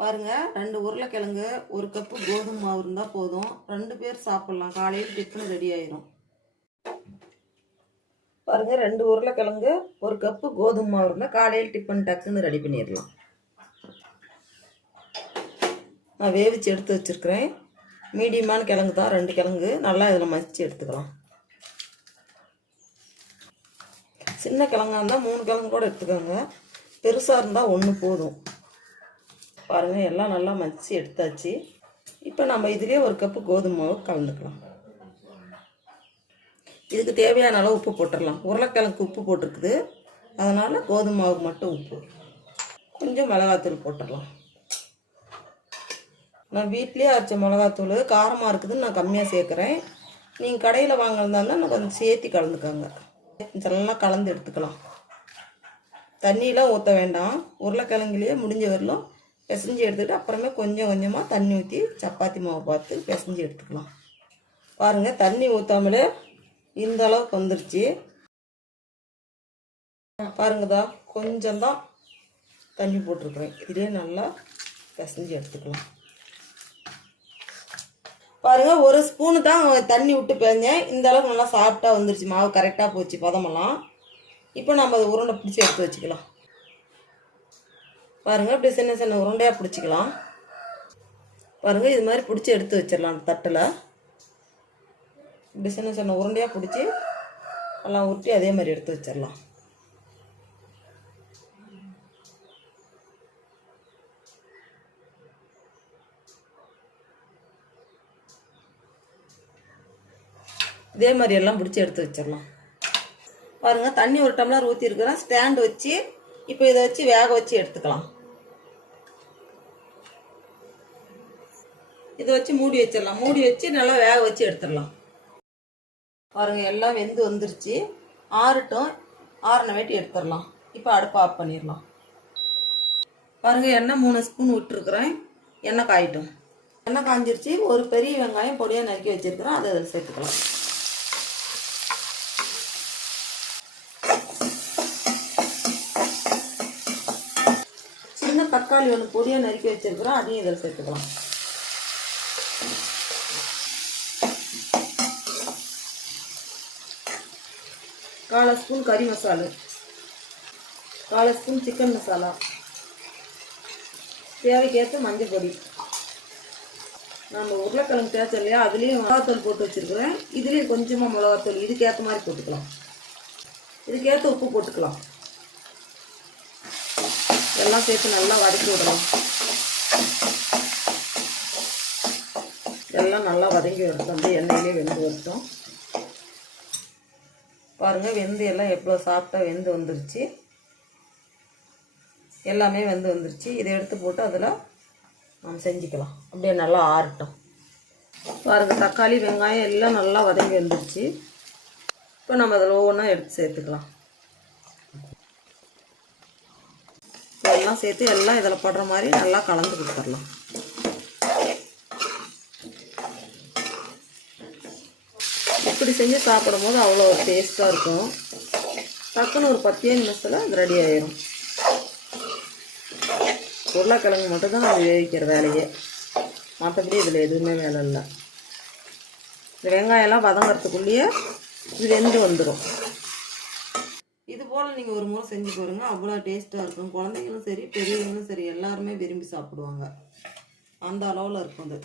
பாருங்கள் ரெண்டு உருளைக்கிழங்கு ஒரு கப்பு கோதுமை மாவு இருந்தால் போதும். ரெண்டு பேர் சாப்பிட்லாம். காலையில் டிஃபன் ரெடி ஆயிரும். பாருங்கள் ரெண்டு உருளைக்கிழங்கு ஒரு கப்பு கோதுமை மாவு இருந்தால் காலையில் டிஃபன் டக்குன்னு ரெடி பண்ணிடலாம். நான் வேவிச்சு எடுத்து வச்சுருக்கிறேன். மீடியமான கிழங்கு தான் ரெண்டு கிழங்கு. நல்லா இதில் மசித்து எடுத்துக்கலாம். சின்ன கிழங்கா இருந்தால் மூணு கிழங்கு கூட எடுத்துக்கோங்க. பெருசாக இருந்தால் ஒன்று போதும். பாருங்கள் எல்லாம் நல்லா மதித்து எடுத்தாச்சு. இப்போ நம்ம இதுலேயே ஒரு கப்பு கோதுமை மாவு கலந்துக்கலாம். இதுக்கு தேவையான அளவு உப்பு போட்டுடலாம். உருளைக்கிழங்கு உப்பு போட்டிருக்குது. அதனால் கோதுமை மாவுக்கு மட்டும் உப்பு. கொஞ்சம் மிளகாத்தூள் போட்டுடலாம். நான் வீட்லேயே அரைச்ச மிளகாத்தூள் காரமாக இருக்குதுன்னு நான் கம்மியாக சேர்க்குறேன். நீங்கள் கடையில் வாங்கினதா இருந்தால் நான் கொஞ்சம் சேர்த்தி கலந்துக்கோங்க. நல்லா கலந்து எடுத்துக்கலாம். தண்ணியெலாம் ஊற்ற வேண்டாம். உருளைக்கிழங்குலேயே முடிஞ்ச வரலும் பிசைஞ்சு எடுத்துக்கிட்டு அப்புறமே கொஞ்சம் கொஞ்சமாக தண்ணி ஊற்றி சப்பாத்தி மாவு பார்த்து பிசைஞ்சு எடுத்துக்கலாம். பாருங்கள் தண்ணி ஊற்றாமலே இந்த அளவுக்கு வந்துருச்சு. பாருங்கதா கொஞ்சம்தான் தண்ணி போட்டிருக்குறேன். இதே நல்லா பிசைஞ்சு எடுத்துக்கலாம். பாருங்க ஒரு ஸ்பூனு தான் தண்ணி விட்டு பேஞ்சேன் இந்த அளவுக்கு நல்லா சாஃப்டாக வந்துருச்சு. மாவு கரெக்டாக போச்சு பதமெல்லாம். இப்போ நம்ம அதை உருண்டை பிடிச்சி எடுத்து வச்சுக்கலாம். பாருங்க இப்படி சின்ன சின்ன உருண்டையாக பிடிச்சிக்கலாம். பாருங்கள் இது மாதிரி பிடிச்சி எடுத்து வச்சிடலாம் அந்த தட்டில். இப்படி சின்ன சின்ன உருண்டையாக பிடிச்சி எல்லாம் உருட்டி அதே மாதிரி எடுத்து வச்சிடலாம். இதே மாதிரி எல்லாம் பிடிச்சி எடுத்து வச்சிடலாம். பாருங்கள் தண்ணி ஒரு டம்ளர் ஊற்றிருக்கிறேன் ஸ்டாண்ட் வச்சு இப்போ இதை வச்சு வேக வச்சு எடுத்துக்கலாம். இதை வச்சு மூடி வச்சிடலாம். மூடி வச்சு நல்லா வேக வச்சு எடுத்துடலாம். பாருங்கள் எல்லாம் வெந்து வந்துருச்சு. ஆறட்டும். ஆறின வேட்டி எடுத்துடலாம். இப்போ அடுப்பு ஆஃப் பண்ணிடலாம். பாருங்கள் எண்ணெய் மூணு ஸ்பூன் விட்டுருக்குறேன். எண்ணெய் காயிட்டும். எண்ணெய் காய்ஞ்சிருச்சு ஒரு பெரிய வெங்காயம் பொடியாக நறுக்கி வச்சுருக்குறேன். அதை அதில் சேர்த்துக்கலாம். சின்ன தக்காளி ஒன்று பொடியாக நறுக்கி வச்சுருக்குறோம் அதையும் இதில் சேர்த்துக்கலாம். காலை ஸ்பூன் கறி மசாலு. காலை ஸ்பூன் சிக்கன் மசாலா. தேவைக்கேற்ற மஞ்சள் பொடி. நம்ம உருளைக்கிழங்கு தேய்ச்சோம் இல்லையா? அதுலேயும் மிளகாத்தூள் போட்டு வச்சுருக்குறேன். இதுலேயும் கொஞ்சமாக மிளகாத்தூள். இதுக்கேற்ற மாதிரி போட்டுக்கலாம். இதுக்கேற்ற உப்பு போட்டுக்கலாம். எல்லாம் சேர்த்து நல்லா வதக்கி விடலாம் எல்லாம் நல்லா வதங்கி வரட்டும். அப்படியே எண்ணெயிலே வெந்து வரட்டும். பாருங்கள் வெந்து எல்லாம் எவ்வளோ சாஃப்டாக வெந்து வந்துருச்சு. எல்லாமே வெந்து வந்துருச்சு. இதை எடுத்து போட்டு அதில் நம்ம செஞ்சுக்கலாம். அப்படியே நல்லா ஆறட்டும். பாருங்கள் தக்காளி வெங்காயம் எல்லாம் நல்லா வதங்கி வந்துருச்சு. இப்போ நம்ம அதில் ஒவ்வொன்றா எடுத்து சேர்த்துக்கலாம். எல்லாம் சேர்த்து எல்லாம் இதில் படுற மாதிரி நல்லா கலந்து கொடுத்துடலாம். இப்படி செஞ்சு சாப்பிடும் போது அவ்வளோ டேஸ்ட்டாக இருக்கும். டக்குன்னு ஒரு பத்தே நிமிஷத்தில் அது ரெடி ஆயிரும். உருளைக்கிழங்கு மட்டும்தான் நம்ம வேவிக்கிற வேலையே. மற்றபடி இதில் எதுவுமே வேலை இல்லை. இந்த வெங்காயம்லாம் வதங்கிறதுக்குள்ளேயே இது வெந்து வந்துடும் இது போல் நீங்கள் ஒரு முறை செஞ்சு பாருங்க. அவ்வளோ டேஸ்ட்டாக இருக்கும். குழந்தைங்களும் சரி பெரியவங்களும் சரி எல்லாருமே விரும்பி சாப்பிடுவாங்க. அந்த அளவில் இருக்கும் அது.